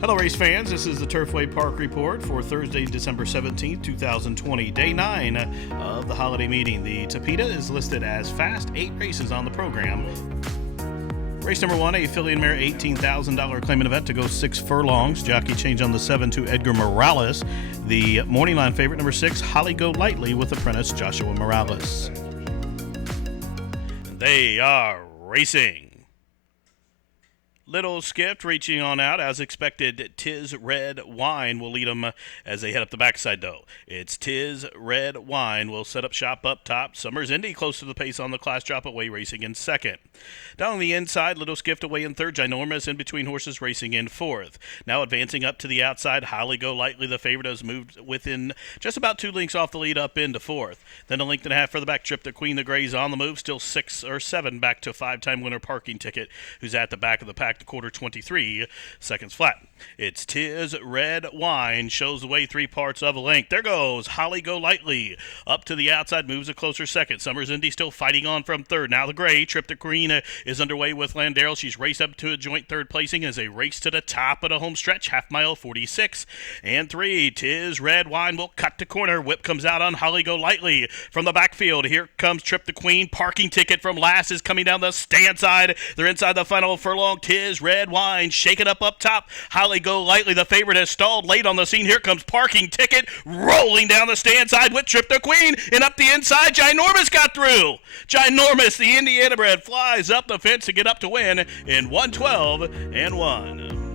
Hello, race fans. This is the Turfway Park Report for Thursday, December 17th, 2020, day 9 of the holiday meeting. The Tapeta is listed as fast, 8 races on the program. Race number 1, a filly and mare $18,000 claimant event to go 6 furlongs. Jockey change on the 7 to Edgar Morales. The morning line favorite, number 6, Holly Go Lightly with apprentice Joshua Morales. They are racing. Little Skipped reaching on out. As expected, Tiz Red Wine will lead them as they head up the backside, though. It's Tiz Red Wine will set up shop up top. Summers Indy close to the pace on the class drop away, racing in second. Down on the inside, Little Skipped away in third. Ginormous in between horses, racing in fourth. Now advancing up to the outside, Holly Go Lightly, the favorite, has moved within just about 2 lengths off the lead up into fourth. Then a length and a half further back, Trip the Queen, the Gray's on the move. Still 6 or 7 back to 5-time winner Parking Ticket, who's at the back of the pack. The quarter 23 seconds flat. It's Tiz Red Wine shows the way 3 parts of a length. There goes Holly Go Lightly up to the outside, moves a closer second. Summers Indy still fighting on from third. Now the Gray, Trip the Green, is underway with Landale. She's raced up to a joint third placing as they race to the top of the home stretch, half mile 46 and 3. Tiz Red Wine will cut the corner. Whip comes out on Holly Go Lightly from the backfield. Here comes Trip the Queen. Parking Ticket from last is coming down the stand side. They're inside the final furlong. Tiz Red Wine shaking up top. Holly Go Lightly, the favorite, has stalled late on the scene. Here comes Parking Ticket rolling down the stand side with Trip the Queen, and up the inside, Ginormous got through. Ginormous, the Indiana bred, flies up the fence to get up to win in 112 and 1.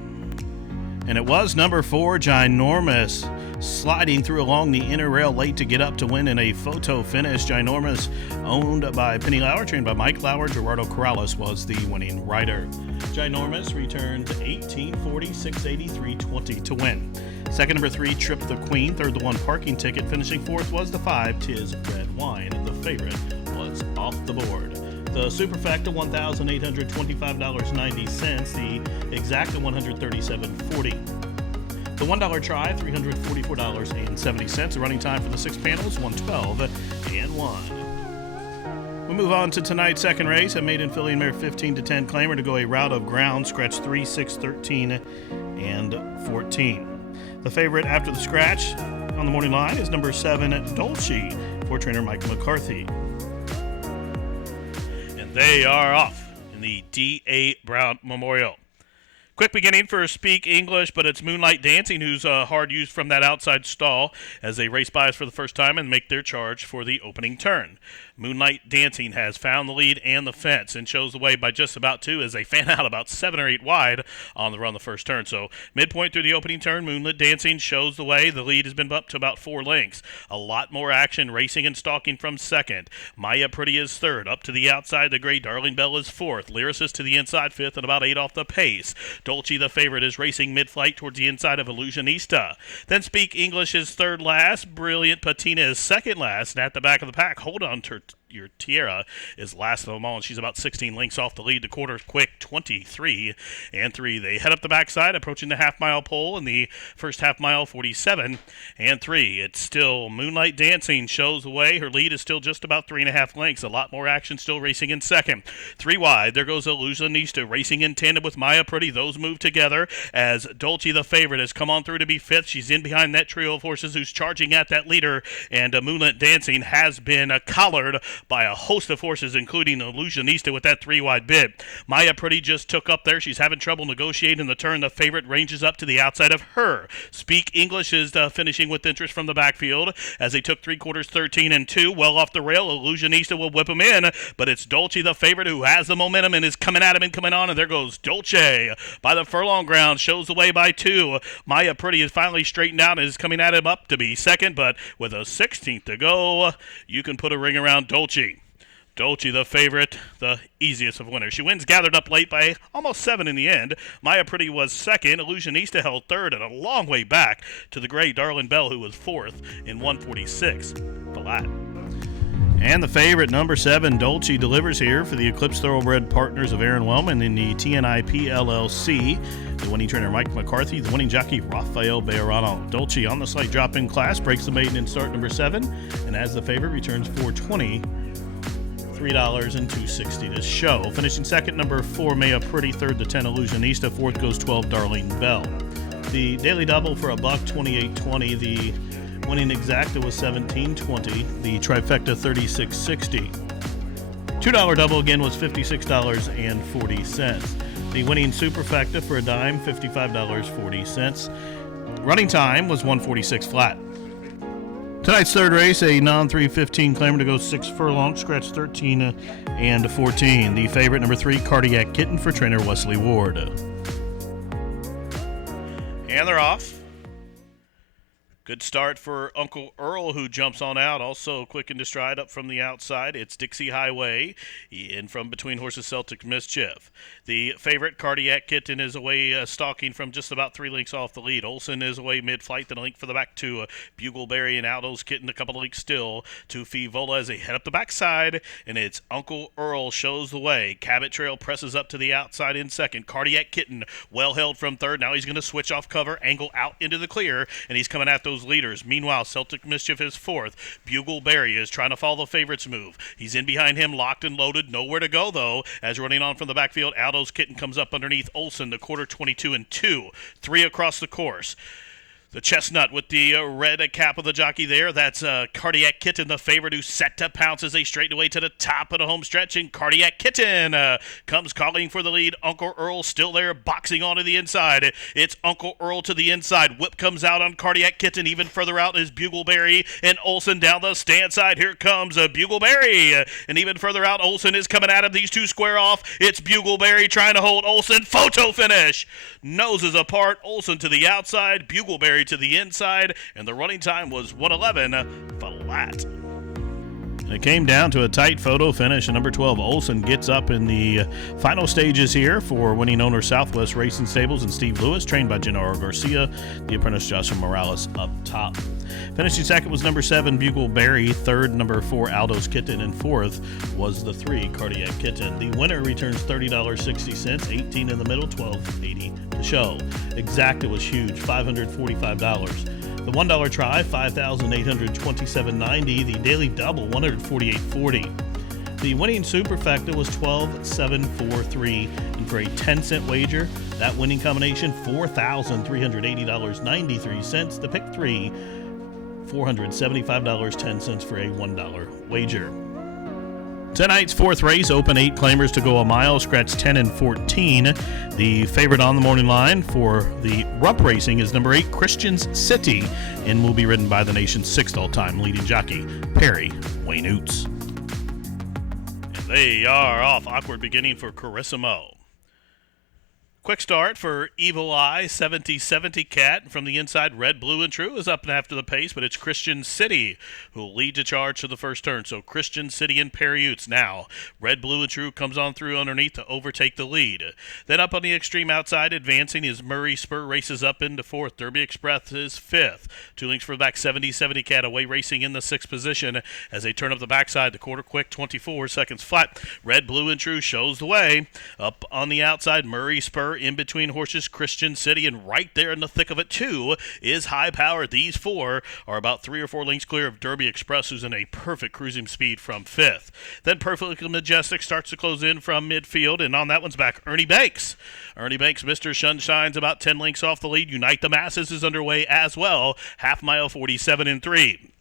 And it was number 4, Ginormous, sliding through along the inner rail late to get up to win in a photo finish. Ginormous, owned by Penny Lauer, trained by Mike Lauer. Gerardo Corrales was the winning rider. Ginormous returned 1840, 683, 20 to win. Second, number 3, Trip the Queen. Third, the 1, Parking Ticket. Finishing fourth was the 5, Tiz Red Wine. The favorite was off the board. The Superfecta, $1,825.90. The Exacta, $137.40. The $1 try, $344.70. The running time for the 6 panels, 112 and 1. We move on to tonight's second race. A maiden filly and mare 15-10 claimer to go a route of ground, scratch 3, 6, 13, and 14. The favorite after the scratch on the morning line is number 7, Dolce, for trainer Mike McCarthy. And they are off in the D.A. Brown Memorial. Quick beginning for Speak English, but it's Moonlight Dancing who's hard used from that outside stall as they race by us for the first time and make their charge for the opening turn. Moonlight Dancing has found the lead and the fence and shows the way by just about 2 as they fan out about 7 or 8 wide on the run the first turn. So midpoint through the opening turn, Moonlight Dancing shows the way. The lead has been up to about 4 lengths. A lot more action racing and stalking from second. Maya Pretty is third. Up to the outside, the Gray Darling Bell is fourth. Lyricist to the inside fifth and about 8 off the pace. Dolce, the favorite, is racing mid-flight towards the inside of Illusionista. Then Speak English is third last. Brilliant Patina is second last. And at the back of the pack, Hold On to Your Tierra is last of them all, and she's about 16 lengths off the lead. The quarter quick, 23 and 3. They head up the backside, approaching the half-mile pole in the first half-mile, 47 and 3. It's still Moonlight Dancing shows the way. Her lead is still just about 3.5 lengths. A lot more action still racing in second. 3 wide. There goes Illusionista racing in tandem with Maya Pretty. Those move together as Dolce, the favorite, has come on through to be fifth. She's in behind that trio of horses who's charging at that leader, and Moonlight Dancing has been collared by a host of horses, including Illusionista with that 3-wide bid. Maya Pretty just took up there. She's having trouble negotiating the turn. The favorite ranges up to the outside of her. Speak English is finishing with interest from the backfield as they took 3/4, 13 and 2. Well off the rail. Illusionista will whip him in, but it's Dolce, the favorite, who has the momentum and is coming at him and coming on, and there goes Dolce by the furlong ground, shows the way by 2. Maya Pretty is finally straightened out and is coming at him up to be second, but with a 16th to go, you can put a ring around Dolce. Dolce, the favorite, the easiest of winners. She wins gathered up late by almost 7 in the end. Maya Pretty was second. Illusionista held third and a long way back to the Gray Darling Bell, who was fourth in 146 flat. And the favorite, number 7, Dolce, delivers here for the Eclipse Thoroughbred Partners of Aaron Wellman in the TNIP LLC. The winning trainer, Mike McCarthy. The winning jockey, Rafael Bejarano. Dolce on the slight drop in class, breaks the maiden in start number 7, and as the favorite returns $4.20. $3 and $2.60 to show. Finishing second, number 4, Maya Pretty. Third, the 10, Illusionista. Fourth goes 12, Darlene Bell. The daily double for $1.28.20. The winning exacta was $17.20. The trifecta $36.60. $2 double again was $56.40. The winning superfecta for a dime, $55.40. Running time was 1:46 flat. Tonight's third race, a non-315 claimer to go 6 furlongs, scratch 13 and 14. The favorite, number 3, Cardiac Kitten for trainer Wesley Ward. And they're off. Good start for Uncle Earl, who jumps on out. Also quick into stride up from the outside. It's Dixie Highway in from between horses Celtic Mischief. The favorite, Cardiac Kitten, is away stalking from just about 3 lengths off the lead. Olsen is away mid-flight, then a link for the back to Bugleberry and Aldo's Kitten, a couple of lengths still to Fivola as they head up the backside, and it's Uncle Earl shows the way. Cabot Trail presses up to the outside in second. Cardiac Kitten well held from third. Now he's going to switch off cover, angle out into the clear, and he's coming at those leaders. Meanwhile, Celtic Mischief is fourth. Bugleberry is trying to follow the favorite's move. He's in behind him, locked and loaded. Nowhere to go, though, as running on from the backfield. Aldo's Kitten comes up underneath Olsen, the quarter 22 and 2. 3 across the course. The chestnut with the red cap of the jockey there. That's Cardiac Kitten, the favorite, who's set to pounce as they straighten away to the top of the home stretch. And Cardiac Kitten comes calling for the lead. Uncle Earl still there, boxing onto the inside. It's Uncle Earl to the inside. Whip comes out on Cardiac Kitten. Even further out is Bugleberry and Olsen down the stand side. Here comes Bugleberry. And even further out, Olsen is coming at him. These two square off. It's Bugleberry trying to hold Olsen. Photo finish. Noses apart. Olsen to the outside. Bugleberry to the inside, and the running time was 1:11 flat. It came down to a tight photo finish, and number 12 Olsen gets up in the final stages here for winning owner Southwest Racing Stables and Steve Lewis, trained by Gennaro Garcia. The apprentice Joshua Morales up top. Finishing second was number 7 Bugleberry, third number 4 Aldo's Kitten, and fourth was the 3 Cardiac Kitten. The winner returns $30.60, 18 in the middle, $12.80 to show. Exacta was huge, $545. The $1 try, $5,827.90. The daily double, $148.40. The winning superfecta was $12,743, and for a 10-cent wager, that winning combination, $4,380.93. The pick 3, $475.10 for a $1 wager. Tonight's fourth race, open 8 claimers to go a mile, scratch 10 and 14. The favorite on the morning line for the Rupp Racing is number 8, Christian's City, and will be ridden by the nation's 6th all-time leading jockey, Perry Wayne Oots. And they are off. Awkward beginning for Carissimo. Quick start for Evil Eye, 70-70 Cat. From the inside, Red, Blue, and True is up and after the pace, but it's Christian City who will lead the charge to the first turn. So Christian City and Perry Utes now. Red, Blue, and True comes on through underneath to overtake the lead. Then up on the extreme outside, advancing is Murray Spur, races up into fourth. Derby Express is fifth. 2 lengths for the back, 70-70 Cat away racing in the 6th position as they turn up the backside. The quarter quick, 24 seconds flat. Red, Blue, and True shows the way. Up on the outside, Murray Spur in between horses, Christian City, and right there in the thick of it too is High Power. These 4 are about 3 or 4 lengths clear of Derby Express, who's in a perfect cruising speed from 5th. Then Perfectly Majestic starts to close in from midfield, and on that one's back Ernie Banks. Ernie Banks, Mr. Sunshine's about 10 lengths off the lead. Unite the Masses is underway as well, half mile, 47 and 3.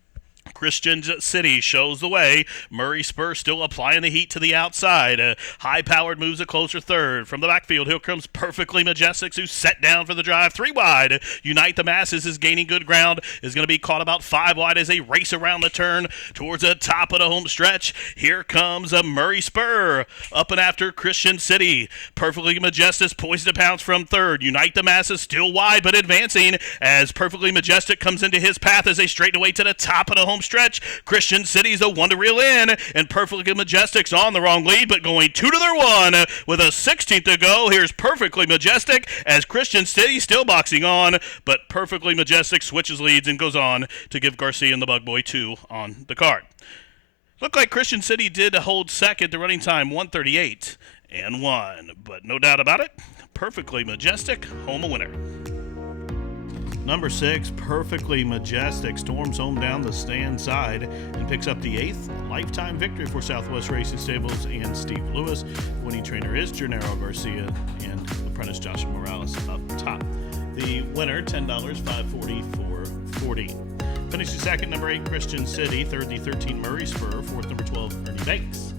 Christian City shows the way. Murray Spur still applying the heat to the outside. High-powered moves a closer third. From the backfield, here comes Perfectly Majestic, who's set down for the drive. 3 wide. Unite the Masses is gaining good ground. Is going to be caught about 5 wide as they race around the turn towards the top of the home stretch. Here comes a Murray Spur up and after Christian City. Perfectly Majestic poised to pounce from third. Unite the Masses still wide but advancing as Perfectly Majestic comes into his path as they straighten away to the top of the home stretch. Christian City's a one to reel in, and Perfectly Majestic's on the wrong lead, but going 2 to their 1 with a 16th to go. Here's Perfectly Majestic as Christian City still boxing on, but Perfectly Majestic switches leads and goes on to give Garcia and the Bug Boy 2 on the card. Looked like Christian City did hold second. The running time 1:38 and 1, but no doubt about it, Perfectly Majestic home a winner. Number 6, Perfectly Majestic, storms home down the stand side and picks up the 8th lifetime victory for Southwest Racing Stables and Steve Lewis. Winning trainer is Gennaro Garcia and apprentice Joshua Morales up top. The winner, $10, $540, $440. Finishing second, number 8, Christian City. Third, the 13, Murray Spur. Fourth, number 12, Ernie Banks.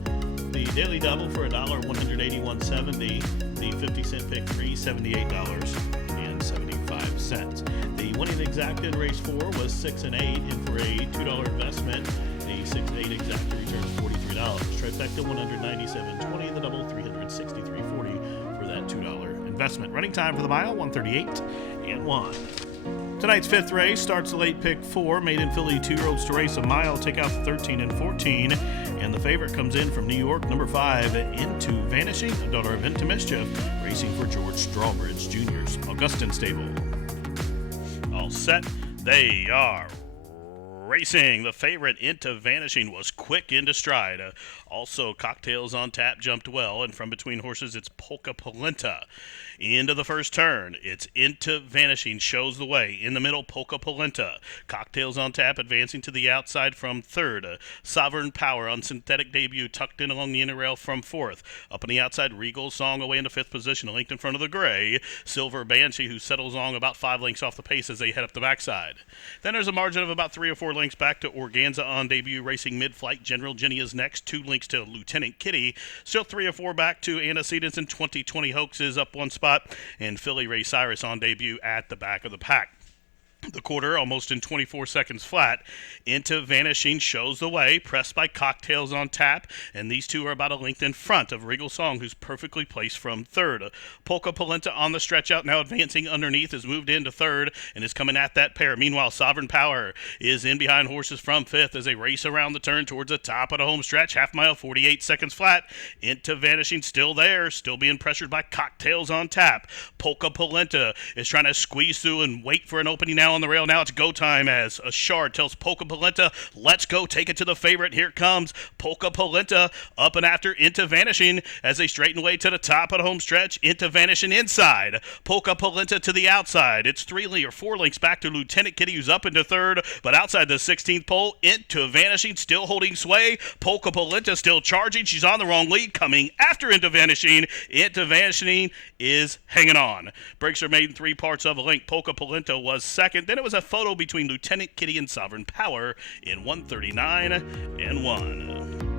The daily double for $1, $181.70. The 50-cent pick three, $78.75. The winning exacta in race 4 was 6 and 8, and for a $2 investment, the 6 and 8 exacta returns $43. Trifecta $197.20, the double $363.40 for that $2 investment. Running time for the mile 138 and 1. Tonight's fifth race starts the late pick 4, Maiden Filly 2-year-olds to race a mile, take out the 13 and 14, and the favorite comes in from New York, number 5, Into Vanishing, a daughter of Into Mischief, racing for George Strawbridge Jr.'s Augustin stable. All set, they are racing. The favorite Into Vanishing was quick into stride. Also, Cocktails on Tap jumped well, and from between horses, it's Polka Polenta. Into the first turn, it's Into Vanishing shows the way. In the middle, Polka Polenta. Cocktails on Tap advancing to the outside from third. Sovereign Power on synthetic debut tucked in along the inner rail from fourth. Up on the outside, Regal Song away into fifth position, linked in front of the gray. Silver Banshee, who settles along about 5 lengths off the pace as they head up the backside. Then there's a margin of about 3 or 4 lengths back to Organza on debut, racing mid-flight. General Jenny is next. 2 lengths to Lieutenant Kitty. Still 3 or 4 back to Antecedents, and 2020 Hoax is up 1 spot. And Philly Ray Cyrus on debut at the back of the pack. The quarter almost in 24 seconds flat. Into Vanishing shows the way, pressed by Cocktails on Tap, and these two are about a length in front of Regal Song, who's perfectly placed from third. Polka Polenta on the stretch out, now advancing underneath, has moved into third and is coming at that pair. Meanwhile, Sovereign Power is in behind horses from fifth as they race around the turn towards the top of the home stretch. Half mile, 48 seconds flat. Into Vanishing still there, still being pressured by Cocktails on Tap. Polka Polenta is trying to squeeze through and wait for an opening now on the rail. Now it's go time as a Shard tells Polka Polenta, let's go, take it to the favorite. Here comes Polka Polenta up and after Into Vanishing as they straighten away to the top of the home stretch. Into Vanishing inside, Polka Polenta to the outside. It's 3 or 4 lengths back to Lieutenant Kitty, who's up into third, but outside the 16th pole. Into Vanishing still holding sway. Polka Polenta still charging. She's on the wrong lead, coming after Into Vanishing. Into Vanishing is hanging on. Breaks are made in 3 parts of a length. Polka Polenta was second. Then it was a photo between Lieutenant Kitty and Sovereign Power in 139 and 1.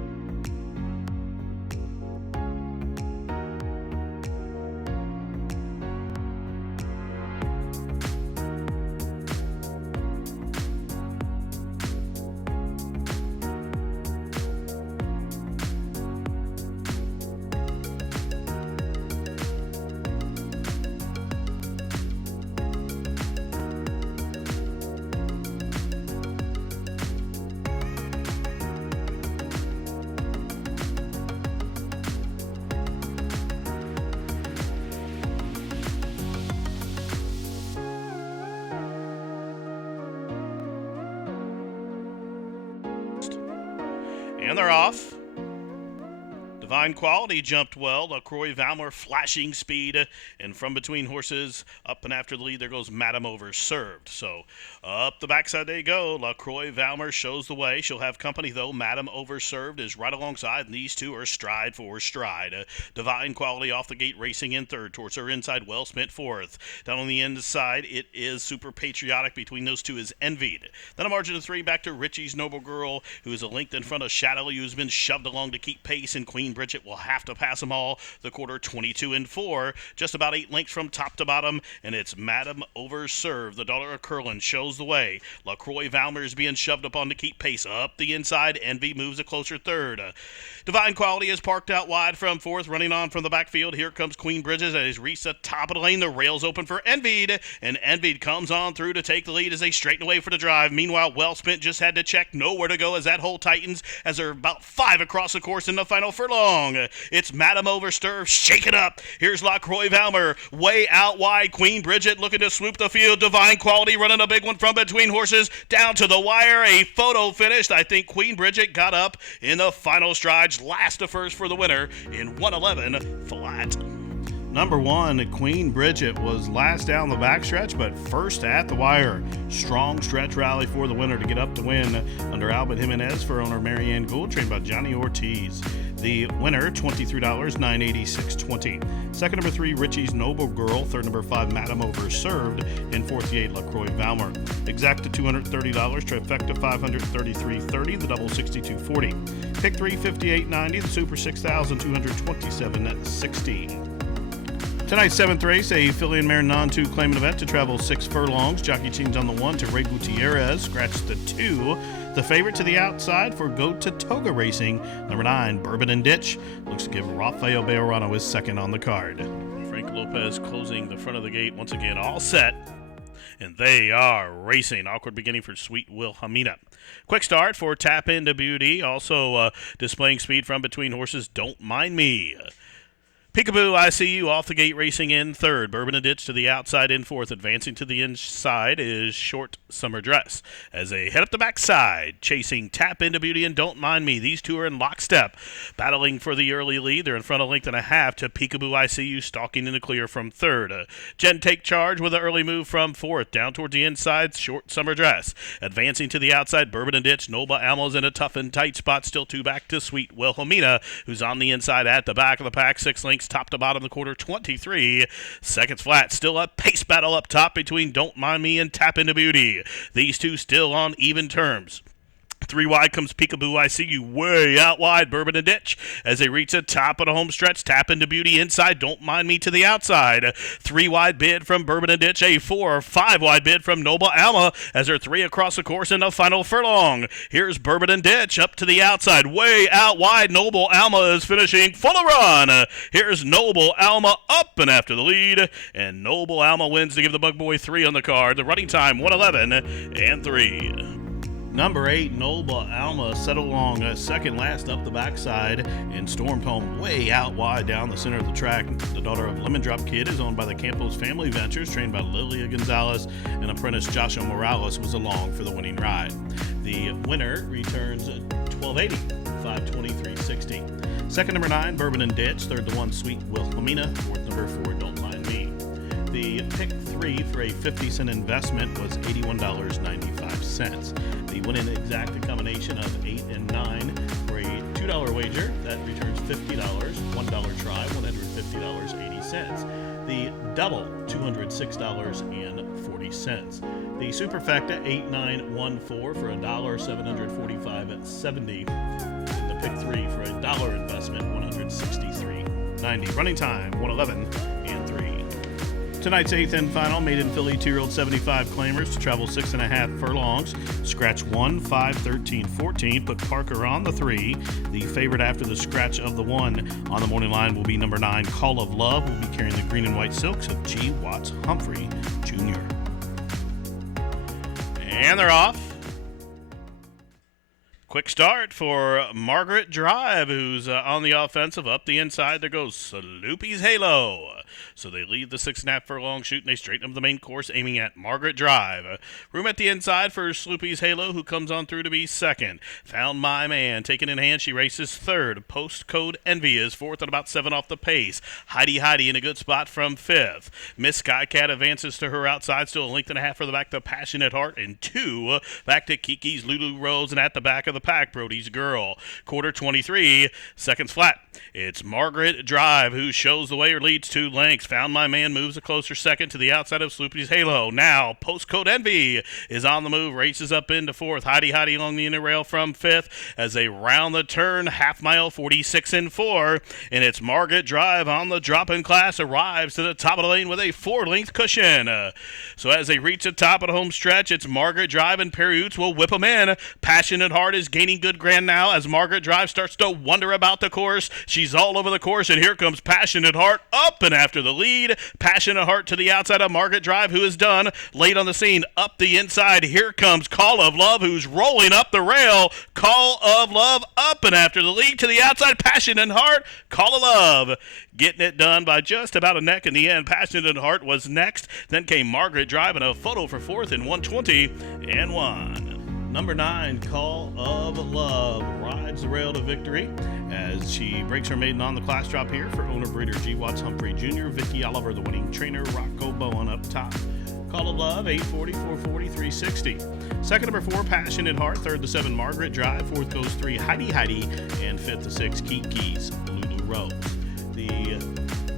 And they're off. Divine Quality jumped well. LaCroix Valmer flashing speed. And from between horses, up and after the lead, there goes Madame Overserved. So up the backside they go. LaCroix Valmer shows the way. She'll have company, though. Madame Overserved is right alongside, and these two are stride for stride. Divine Quality off the gate, racing in third. Towards her inside, Well Spent fourth. Down on the inside, it is Super Patriotic. Between those two is Envied. Then a margin of 3 back to Richie's Noble Girl, who is a length in front of Shadowly, who's been shoved along to keep pace, and Queen Bridget will have to pass them all. The quarter 22 and 4, just about 8 lengths from top to bottom, and it's Madame Overserved. The daughter of Curlin shows the way. LaCroix Valmer is being shoved up on to keep pace. Up the inside, Envy moves a closer third. Divine Quality is parked out wide from fourth, running on from the backfield. Here comes Queen Bridges as he's reached the top of the lane. The rail's open for Envied, and Envied comes on through to take the lead as they straighten away for the drive. Meanwhile, Well Spent just had to check, nowhere to go as that hole tightens as they're about 5 across the course in the final furlong. It's Madame Overserved, shake it up. Here's LaCroix Valmer, way out wide. Queen Bridget looking to swoop the field. Divine Quality running a big one from between horses down to the wire. A photo finished. I think Queen Bridget got up in the final strides, last to first for the winner in 111 flat. Number 1, Queen Bridget was last down the backstretch, but first at the wire. Strong stretch rally for the winner to get up to win under Albert Jimenez for owner Marianne Gould, trained by Johnny Ortiz. The winner, $23, $986.20. Second, number 3, Richie's Noble Girl. Third, number 5, Madam Over Served. And fourth, the 8, LaCroix Valmer. Exacta $230, trifecta $533.30, the double $62.40. Pick 3, $58.90, the super $6,227.60. Tonight's 7th race, a filly and mare non-2 claimant event to travel 6 furlongs. Jockey change on the 1 to Ray Gutierrez. Scratch the 2. The favorite to the outside for Go to Toga Racing. Number 9, Bourbon and Ditch. Looks to give Rafael Bejarano his second on the card. Frank Lopez closing the front of the gate once again, all set. And they are racing. Awkward beginning for Sweet Wilhelmina. Quick start for Tap Into Beauty. Also displaying speed from between horses. Don't Mind Me. Peekaboo, I See You, off the gate racing in third. Bourbon and Ditch to the outside in fourth. Advancing to the inside is Short Summer Dress. As they head up the backside, chasing Tap Into Beauty and Don't Mind Me. These two are in lockstep, battling for the early lead. They're in front of length and a half to Peekaboo, I See You, stalking in the clear from third. Jen Take Charge with an early move from fourth. Down towards the inside, Short Summer Dress. Advancing to the outside, Bourbon and Ditch. Noble Almo's in a tough and tight spot. Still 2 back to Sweet Wilhelmina, who's on the inside at the back of the pack. 6 lengths. Top to bottom of the quarter, 23 seconds flat. Still a pace battle up top between Don't Mind Me and Tap Into Beauty. These two still on even terms. 3 wide comes Peekaboo, I See You, way out wide, Bourbon and Ditch. As they reach the top of the home stretch, Tap Into Beauty inside, Don't Mind Me to the outside. 3 wide bid from Bourbon and Ditch, a 4, 5 wide bid from Noble Alma, as they're 3 across the course in the final furlong. Here's Bourbon and Ditch up to the outside, way out wide. Noble Alma is finishing full of run. Here's Noble Alma up and after the lead, and Noble Alma wins to give the Bug Boy 3 on the card. The running time, 1:11 and 3. Number 8, Noble Alma, settled along second last up the backside and stormed home way out wide down the center of the track. The daughter of Lemon Drop Kid is owned by the Campos Family Ventures, trained by Lilia Gonzalez, and apprentice Joshua Morales was along for the winning ride. The winner returns $12.80, $523.60. Second, number 9, Bourbon and Ditch. Third, the 1, Sweet Wilhelmina. Fourth, number 4, Don't Mind Me. The pick 3 for a 50-cent investment was $81.95. The winning exacta combination of 8 and 9 for a $2 wager. That returns $50. $1 try, $150.80. The double, $206.40. The superfecta, 8914 for $1.745.70. And the pick 3 for a $1 investment, $163.90. Running time, 1:11 and 3. Tonight's 8th and final, maiden filly 2-year-old 75 claimers to travel 6.5 furlongs. Scratch 1, 5, 13, 14. Put Parker on the 3. The favorite after the scratch of the 1 on the morning line will be number 9, Call of Love. Will be carrying the green and white silks of G. Watts Humphrey Jr. And they're off. Quick start for Margaret Drive, who's on the offensive. Up the inside, there goes Sloopy's Halo. So they lead the 6.5 furlong shoot, and they straighten up the main course, aiming at Margaret Drive. Room at the inside for Sloopy's Halo, who comes on through to be second. Found My Man, taken in hand, she races third. Postcode Envy is fourth at about 7 off the pace. Heidi in a good spot from fifth. Miss Skycat advances to her outside, still a length and a half for the back to Passionate Heart, and 2 back to Kiki's Lulu Rose, and at the back of the pack, Brody's Girl. Quarter 23 seconds flat. It's Margaret Drive who shows the way or leads 2 lengths. Found My Man moves a closer second to the outside of Sloopy's Halo. Now Postcode Envy is on the move, races up into fourth. Heidi along the inner rail from fifth as they round the turn, half mile, 46 and 4, and it's Margaret Drive on the drop-in class, arrives to the top of the lane with a 4-length cushion. So as they reach the top of the home stretch, it's Margaret Drive, and Perry Oots will whip them in. Passionate Heart is gaining good ground now as Margaret Drive starts to wonder about the course. She's all over the course, and here comes Passionate Heart up and after the lead. Passionate Heart to the outside of Margaret Drive, who is done. Late on the scene, up the inside, here comes Call of Love, who's rolling up the rail. Call of Love up and after the lead to the outside. Passionate Heart, Call of Love getting it done by just about a neck in the end. Passionate Heart was next. Then came Margaret Drive, and a photo for fourth in 1:20 and 1. Number 9, Call of Love, rides the rail to victory as she breaks her maiden on the class drop here for owner-breeder G. Watts Humphrey Jr. Vicky Oliver, the winning trainer. Rocco Bowen up top. Call of Love, 840, 440, 360. Second, number 4, Passionate Heart. Third, the 7, Margaret Drive. Fourth goes 3, Heidi. And fifth, the 6, Kiki's Lulu Rose. The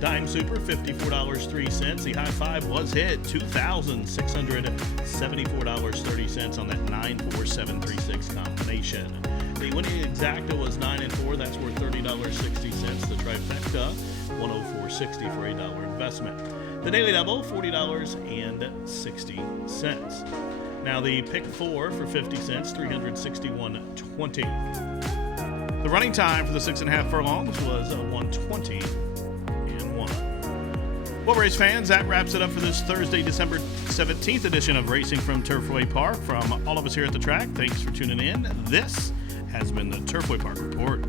Dime Super, $54.03. The high five was hit, $2,674.30 on that 9-4-7-3-6 combination. The winning exacta was 9 and 4. That's worth $30.60. The trifecta, $104.60 for $8 investment. The daily double, $40.60. Now the pick 4 for 50 cents, $361.20. The running time for the 6.5 furlongs was 1:20 and 1. Well, race fans, that wraps it up for this Thursday, December 17th edition of Racing from Turfway Park. From all of us here at the track, thanks for tuning in. This has been the Turfway Park Report.